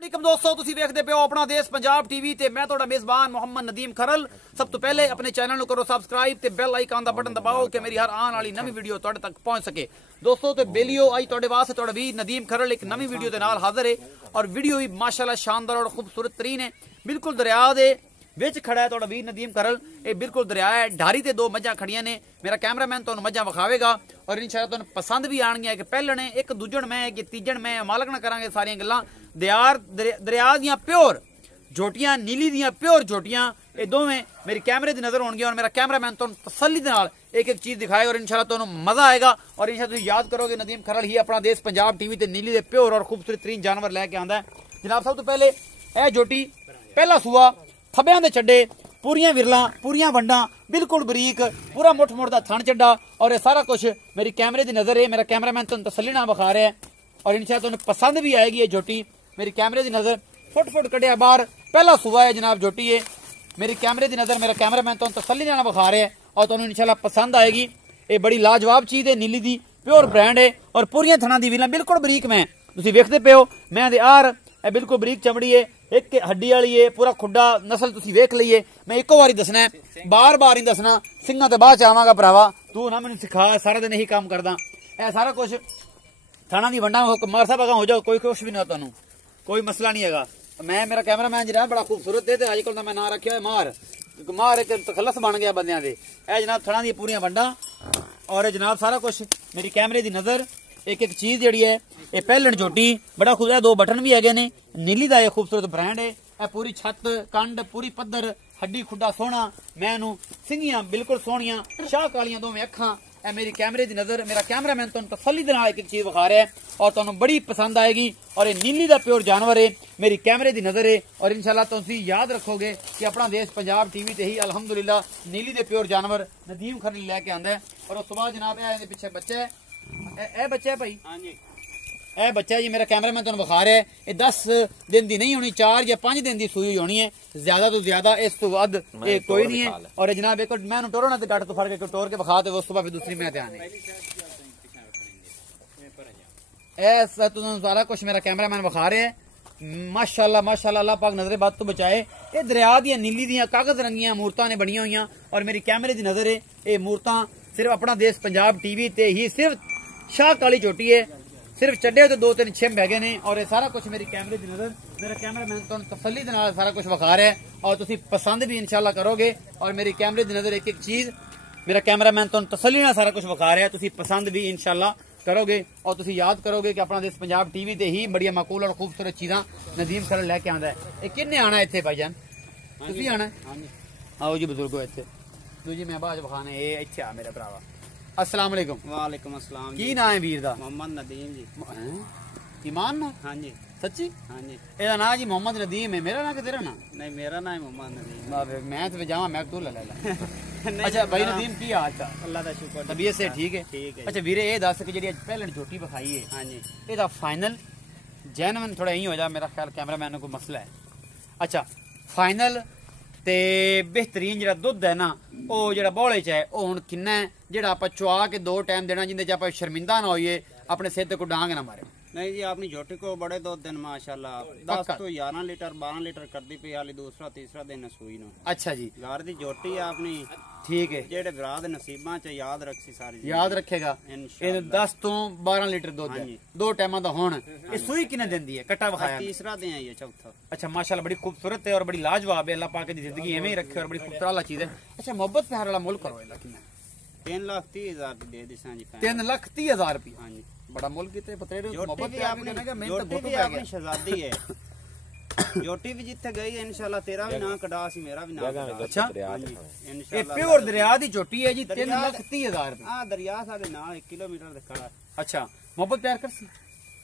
दोस्तों तुसी देखते पे हो अपना देश पंजाब टीवी ते मैं तुहाडा मेजबान मोहम्मद नदीम खरल। सब तो पहले अपने चैनल नु करो सब्सक्राइब ते बेल आइकन दा बटन दबाओ कि मेरी हर आने वाली नवी वीडियो तुहाडे तक पहुंच सके। दोस्तों तो बेलियो आई तुहाडे वास्ते तुहाडा वीर नदीम खरल एक नवी वीडियो दे नाल हाजिर है और वीडियो भी माशाल्लाह शानदार और खूबसूरत तरीन है। बिल्कुल दरिया दे विच खड़ा है तुहाडा वीर नदीम खरल। ये बिल्कुल दरिया है, ढारी ते दो मझां खड़ियां ने। मेरा कैमरामैन तुहानू मझां विखावेगा और इंशाअल्लाह तुहानू पसंद भी आणगियां कि पहलण एक दूजण मैं कि तीजण मैं मालक ना करांगे सारियां गल्लां। दरिया दियां प्योर जोटियां, नीली दियां प्योर जोटियां, ये दोवें मेरी कैमरे दी नजर होणगियां और मेरा कैमरामैन तुहानू तसल्ली दे नाल एक एक चीज दिखाएगा और इंशाअल्लाह तुहानू मजा आएगा और इंशाअल्लाह तुसीं याद करोगे नदीम खरल ही अपना देश पंजाब टीवी ते नीली दे प्योर और खूबसूरत तरीन जानवर लैके आंदा है। जनाब सब तो पहले यह जोटी पहला सूआ थब्बियां दे चड्डे, पूरियां विरलां, पूरियां वंडां, बिल्कुल बरीक, पूरा मुठ मुठ दा थण चड्डा और ये सारा कुछ मेरी कैमरे दी नजर है। मेरा कैमरामैन तुहानू तसल्ली नाल विखा रहा है और इंशाअल्लाह तुहानू पसंद भी आएगी। ये जोटी मेरी कैमरे दी नजर फुट फुट कटिया बाहर पहला सूआ है जनाब जोटी है मेरी कैमरे दी नजर। मेरा कैमरामैन तुहानू तसल्ली नाल विखा रहा है और तुहानू इंशाअल्लाह पसंद आएगी। ये बड़ी लाजवाब चीज है, नीली दी प्योर ब्रांड है और पूरियां थणा दी विरलां बिल्कुल बरीक मैं तुसीं वेखदे पे हो। मैं दे आर ए बिल्कुल बरीक चमड़ी है, एक हड्डी वाली है, पूरा खुड्डा नस्ल तुसीं वेख लईए। मैं इको बारी दसना है, बार बार नहीं दसना, सिंघां ते बाद च आवांगा भरावा। तू ना मैनूं सिखा, सारा दिन यही काम करदा। ए सारा कुछ थाना दी वंडा मगर साहब अगा हो जाओ, कोई कुछ भी ना तुहानू कोई मसला नहीं है। मैं मेरा कैमरामैन जनाब बड़ा खूबसूरत है, अजकल का मैं ना रखा है मार मार एक तखलस बन गया बंदियां दे। ए जनाब थणा दी पूरियां वंडा और जनाब सारा कुछ मेरी कैमरे दी नजर। एक एक चीज जी है ये पहलण जोटी बड़ा खुद है, दो बटन भी है ने, नीली का यह खूबसूरत ब्रांड है। यह पूरी छत कंड पूरी पद्धर हड्डी खुड्डा सोहना, मैं सिंघियां बिल्कुल सोहनियां, शाह कालियां दोवें अखां। ए मेरी कैमरे की नजर। मेरा कैमरामैन तुहानू तसल्ली दे नाल एक एक चीज विखा रहा है और तुहानू बड़ी पसंद आएगी और ये नीली दा प्योर जानवर है, मेरी कैमरे की नजर है और इंशाअल्लाह तुसीं याद रखोगे कि अपना देश पंजाब टीवी ते ही अल्हम्दुलिल्लाह नीली दे प्योर जानवर नदीम खरल लैके आंदा है। और उस बाद जनाब ए पिछे बच्चा है, ए बच्चा है भाई, हां जी ए बच्चा है जी। मेरा कैमरामैन तुहानू विखा रहा है, ये 10 दिन की नहीं होनी, 4 या 5 दिन की सूई होनी है, ज्यादा तो ज्यादा इस तो वध कोई नहीं है। और जनाब एक मैं टोरो ना गट तो फड़ के टोर के विखा दे, उस तो बाद फिर दूसरी मैं ध्यान है सारा कुछ मेरा कैमरामैन विखा रहा है। माशाअल्लाह माशाअल्लाह, अल्लाह पाक नजरे बद तो बचाए। ये दरिया दी नीली दी कागज रंगियां मूर्तां ने बनियां हुई और मेरी कैमरे की नजर है। ये मूर्तां सिर्फ अपना देश पंजाब टीवी ते ही सिर्फ शाह काली चोटी है, सिर्फ चड्डे तो 2-3 छिम बह गए ने और ये सारा कुछ मेरी कैमरे की नजर। मेरा कैमरामैन तुहानू तसल्ली दे नाल सारा कुछ विखा रहा है और तुसीं पसंद भी इंशाअल्लाह करोगे और मेरी कैमरे की नजर एक एक चीज मेरा कैमरामैन तुहानू तसल्ली नाल सारा कुछ विखा रहा है, तुसीं पसंद भी इंशाअल्लाह करोगे और तुसीं याद करोगे कि अपना देश पंजाब टीवी ते ही बड़िया माकूल और खूबसूरत चीज़ां नदीम खरल लैके आंदा है। ये किन्ने आना इत्थे भाईजान? तुसीं आना है? आओ जी बुजुर्गो इत्थे, दूजी मैं बाद विखाने ये इत्थे आ मेरा भरावा। अस्सलाम वालेकुम। वालेकुम अस्सलाम। की नाम है वीर दा? मोहम्मद नदीम जी। ईमान ना? हाँ जी सच्ची? हाँ जी। एदा नाम जी मोहम्मद नदीम है, मेरा नाम कि तेरा नाम? नहीं मेरा नाम है मोहम्मद नदीम। मैं तो जावा मैं तू ले ला। अच्छा भाई नदीम की हाल चाल? अल्लाह का शुक्र, तबीयत से ठीक है? ठीक है। अच्छा वीरे ये दस कि जी पहले झोटी विखाई है, हाँ जी, एदा फाइनल जैनवन थोड़ा यही हो जा, मेरा ख्याल कैमरामैन को मसला है। अच्छा फाइनल ते बेहतरीन जिहड़ा दुध है ना वो जिहड़ा बौले च है वो हुण किन्ना है जिहड़ा आपां चुआ के 2 टाइम देना, जिंदे च आपां शर्मिंदा ना होइए, अपने सिर ते कोई डांग ना मारे? नहीं जी अपनी झोटी को बड़े 2 दिन माशाल्लाह 10 तो 11 लीटर 12 लीटर कर दी पी, हाली दूसरा तीसरा दिन सूई नो। अच्छा जी घर दी झोटी है अपनी, ठीक है। जेड़े भरा दे नसीबां च याद रखसी सारी याद रखेगा। ये 10 तो 12 लीटर दूध है, 2 टाइमां दा हुण। ये सूई किने दिंदी है? कट्टा विखाया तीसरा दिन है ये चौथा। अच्छा माशाल्लाह बड़ी खूबसूरत है और बड़ी लाजवाब है, अल्लाह पाक दी जिंदगी एवें ही रखे और बड़ी खूबसूरत वाला चीज है। अच्छा मोहब्बत प्यार वाला मुल्क करो इला किन्ना? 3,30,000 दे दिसां जी। 3,30,000 रुपया? हाँ जी। बड़ा मुल्क किते पतरे मोहब्बत भी आपने मेहनत बहुत है, अपनी शहजादी है। जोटी भी जिथे गई है इंशाल्लाह तेरा भी नाम कटा सी, मेरा भी नाम। अच्छा इंशाल्लाह ये प्योर दरिया दी चोटी है जी, 3,30,000 रुपया? हां दरिया साडे नाल 1 किलोमीटर दे खड़ा। अच्छा मोहब्बत प्यार करसी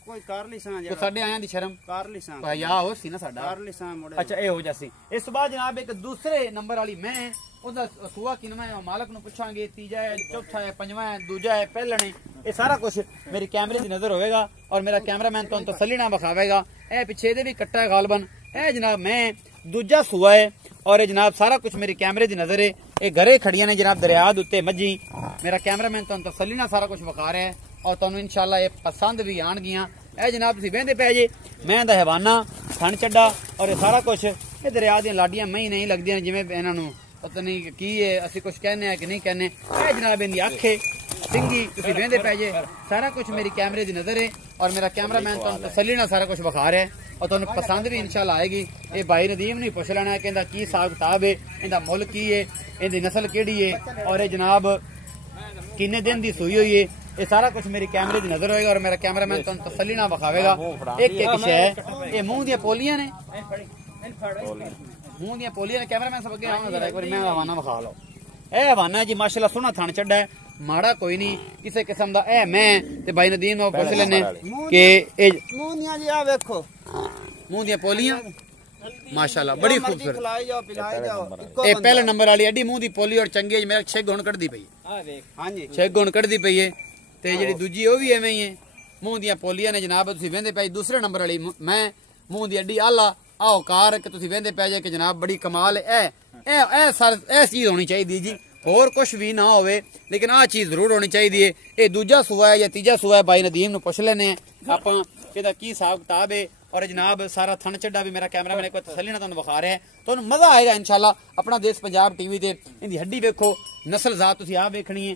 कोई कर ली सां तो साडे आयां दी शर्म कर ली सां भैया हो सी ना साडा कर ली सां मुड़े। अच्छा ए हो जासी। इस तो बाद जनाब एक दूसरे नंबर वाली मैं ओदा सूआ किनवा है मालक नु पूछांगे, तीजा है, चौथा है, पंजवा है, दूजा है, पहलण है, ये सारा कुछ मेरी कैमरे की नजर होएगा और मेरा कैमरामैन तुहानू तसल्ली नाल विखावेगा। ए पिछे दे भी कट्टा है गालबन। ए जनाब मैं दूजा सूआ है और ये जनाब सारा कुछ मेरी कैमरे की नजर है। ये घरे खड़ियां ने जनाब दरिया दे उत्ते मज्जी। मेरा कैमरामैन तुहानू तसल्ली नाल सारा कुछ विखा रहा है और तुहानू इंशाअल्लाह ये पसंद भी आणगियां। ਇਹ ਜਨਾਬ ਤੁਸੀਂ ਵਹਿੰਦੇ ਪੈ ਜੇ ਮੈਂ ਦਾ ਹਵਾਨਾ ਥਣ ਚੱਡਾ ਔਰ ਇਹ ਸਾਰਾ ਕੁਝ ਇਹ ਦਰਿਆ ਦੀਆਂ ਲਾਡੀਆਂ ਮਈ ਨਹੀਂ ਲੱਗਦੀਆਂ ਜਿਵੇਂ ਇਹਨਾਂ ਨੂੰ ਪਤਾ ਨਹੀਂ ਕੀ ਹੈ ਅਸੀਂ ਕੁਝ ਕਹਿੰਦੇ ਆ ਕਿ ਨਹੀਂ ਕਹਿੰਦੇ ਇਹ ਜਨਾਬ ਇਹਦੀ ਅੱਖ ਹੈ ਸਿੰਗੀ ਤੁਸੀਂ ਵਹਿੰਦੇ ਪੈ ਜੇ ਸਾਰਾ ਕੁਝ ਮੇਰੀ ਕੈਮਰੇ ਦੀ ਨਜ਼ਰ ਹੈ ਔਰ ਮੇਰਾ ਕੈਮਰਾਮੈਨ ਤੁਹਾਨੂੰ ਤਸੱਲੀ ਨਾਲ ਸਾਰਾ ਕੁਝ ਵਿਖਾ ਰਿਹਾ और तुहानू पसंद भी इंशाल्लाह आएगी। ये भाई नदीम ने पुछ लेना कि की हिसाब किताब है, इनका मुल की है, इनकी नस्ल केड़ी है और ये जनाब किन्ने दिन की सूई हुई है, ये सारा कुछ मेरी कैमरे की नजर होएगा और मेरा कैमरामैन तुहानू तसल्ली नाल विखावेगा। एक एक शै ये मुंह दी पोलियां ने, मुंह दी पोलियां ने। कैमरामैन सब अगे आओ जरा एक बार मैं हवाना विखा लो। ए हवाना जी माशाल्लाह सोहना थण चढ़ा है, माड़ा कोई नहीं किसी किस्म दा। ए मैं ते भाई नदीम नु पुछ लेने कि ए मुंह दियां जी आ देखो मुंह दी पोलियां माशाल्लाह बड़ी खूबसूरत। खिलाई जाओ पिलाई जाओ। ए पहले नंबर वाली एडी मुंह दी पोली और चंगी मेरा 6 गुण कढदी पई। हां जी 6 गुण कढदी पई है ते जेडी दूजी ओ भी एवें ही है। मुंह दी पोलियां ने जनाब तुसी वेंदे पई। दूसरे नंबर वाली मैं मुंह दी एडी आला आओ कार कि तुसी वेंदे पै जे कि जनाब बड़ी कमाल है। ए सर ए चीज होनी चाहिए जी, और कुछ भी ना होवे लेकिन आ चीज जरूर होनी चाहिए। ये दूजा सुआ है या तीजा सुआ है, भाई नदीम नु पुछ लेने आपां किदा की हिसाब किताब है। और जनाब सारा थन चड्डा भी मेरा कैमरामैन एक बार तसल्ली नाल तुहानू विखा रहा है, तुहानू मजा आएगा इंशाल्लाह। अपना देश पंजाब टीवी ते इनदी हड्डी वेखो, नस्ल जात तुसी आ वेखनी है,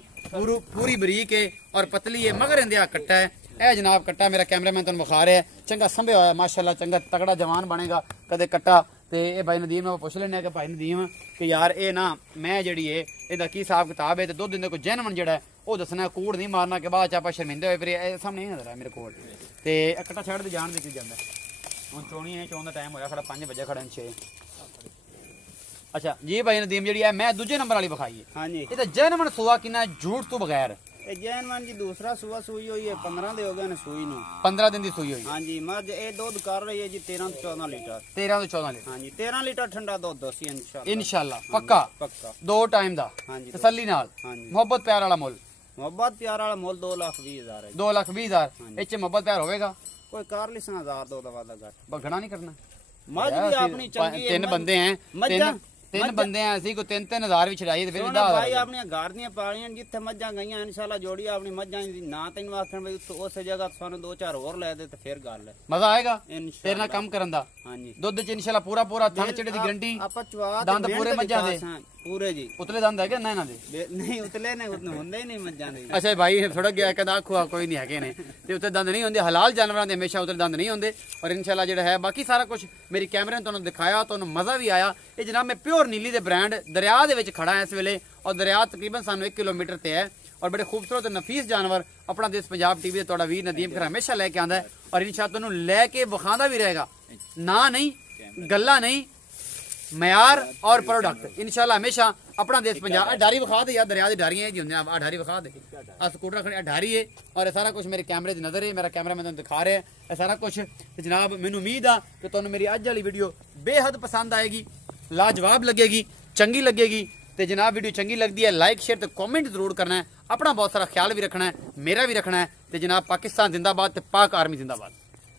पूरी बरीक है और पतली है, मगर इंदे आ कट्टा है। ए जनाब कट्टा मेरा कैमरामैन तुहानू विखा रहा है, चंगा संभ्या होया माशाल्लाह, चंगा तगड़ा जवान बनेगा कदे कट्टा। ते ए भाई नदीम ने पुछ लेने कि भाई नदीम कि यार ए ना मैं जेड़ी है इहदा की हिसाब किताब है ते दुध दिंदे कोई जैनवन जेड़ा है ओ दसना, कूड़ नहीं मारना कि बाद च आपां शर्मिंदे होए फिर सामने नहीं नजर आ मेरे कोल। ते कट्टा छड़ दे जान दे की जांदा हुण चोणी है, चोण दा टाइम होया खड़ा 5 बजे खड़ा 6। अच्छा जी भाई नदीम जेड़ी है मैं दूजे नंबर वाली विखाई है। हां जी ये तो जैनवन सुआ किना झूठ तो बगैर ए जैनवन जी दूसरा सुआ सूई हुई है, 15 दे हो गए ने सूई नु, 15 दिन दी सूई हुई। हां जी मज ए दूध कर रही है जी 13 से 14 लीटर। 13 तो 14 लीटर। हां जी 13 लीटर ठंडा दूध दोसी इंशाल्लाह इंशाल्लाह पक्का पक्का 2 टाइम दा। हां जी तसल्ली नाल हां जी मोहब्बत प्यार वाला मुल, मोहब्बत प्यार वाला मुल 2,20,000 है। 2,20,000 इच मोहब्बत प्यार होवेगा, कोई कर लिसन 1000 दो दा वादा घट बगड़ा नहीं करना। मज भी अपनी चंगी है। 3 बंदे हैं, तीन बंदे हैं ऐसी को 3-3 भी छड़ाई ते फिर भी 10,000 भाई अपनी घर दी पालियां जिथे मज्जां गईयां इंशाल्लाह जोड़ी अपनी मज्जां दी ना तैनू आखण भाई उस जगह सानू 2-4 और ले दे ते फिर गल है, मजा आएगा इंशाल्लाह तेरे नाल काम करन दा। हां जी दुध च इंशाल्लाह पूरा थन चढ़े दी गारंटी। आपा चवा दंद पूरे मज्जां दे पूरे जी, उतले दंद है कि ना इना दे नहीं उतले ने हुंदे ही नहीं मज्जां दे। अच्छा भाई थोड़ा गया कदा आखो कोई नहीं है ने ते उते दंद नहीं होंदे, हलाल जानवरां दे हमेशा उते दंद नहीं होंदे। और इंशाल्लाह जेड़ा है बाकी सारा कुछ मेरी कैमरे ने तुहानू दिखाया, तुहानू मजा भी आया। ये जनाब मैं प्योर नीली दे ब्रांड दरिया दे विच खड़ा है इस वेले और दरिया तकरीबन सानू 1 किलोमीटर ते है और बड़े खूबसूरत नफीस जानवर अपना देश पंजाब टीवी ते तुहाडा वीर नदीम खैर हमेशा लेके आंदा है और इंशाल्लाह तुहानू लेके विखांदा भी रहेगा। ना नहीं गल्ला नहीं मयार और प्रोडक्ट इंशाल्लाह हमेशा अपना देश पंजाब। डारी विखा दे यार, दरिया दी डारियां जी होंदे आ डारी विखा दे। आ स्कूटर खड़े डारी है और ये सारा कुछ मेरे कैमरे दी नजर है, मेरा कैमरा मैं तुहानू दिखा रहा है ये सारा कुछ। ते जनाब मैनू उम्मीद आ कि तुहानू मेरी अज वाली वीडियो बेहद पसंद आएगी, लाजवाब लगेगी, चंगी लगेगी। ते जनाब वीडियो चंगी लगती है लाइक शेयर ते कमेंट जरूर करना है। अपना बहुत सारा ख्याल भी रखना है, मेरा भी रखना है। ते जनाब पाकिस्तान जिंदाबाद ते पाक आर्मी जिंदाबाद।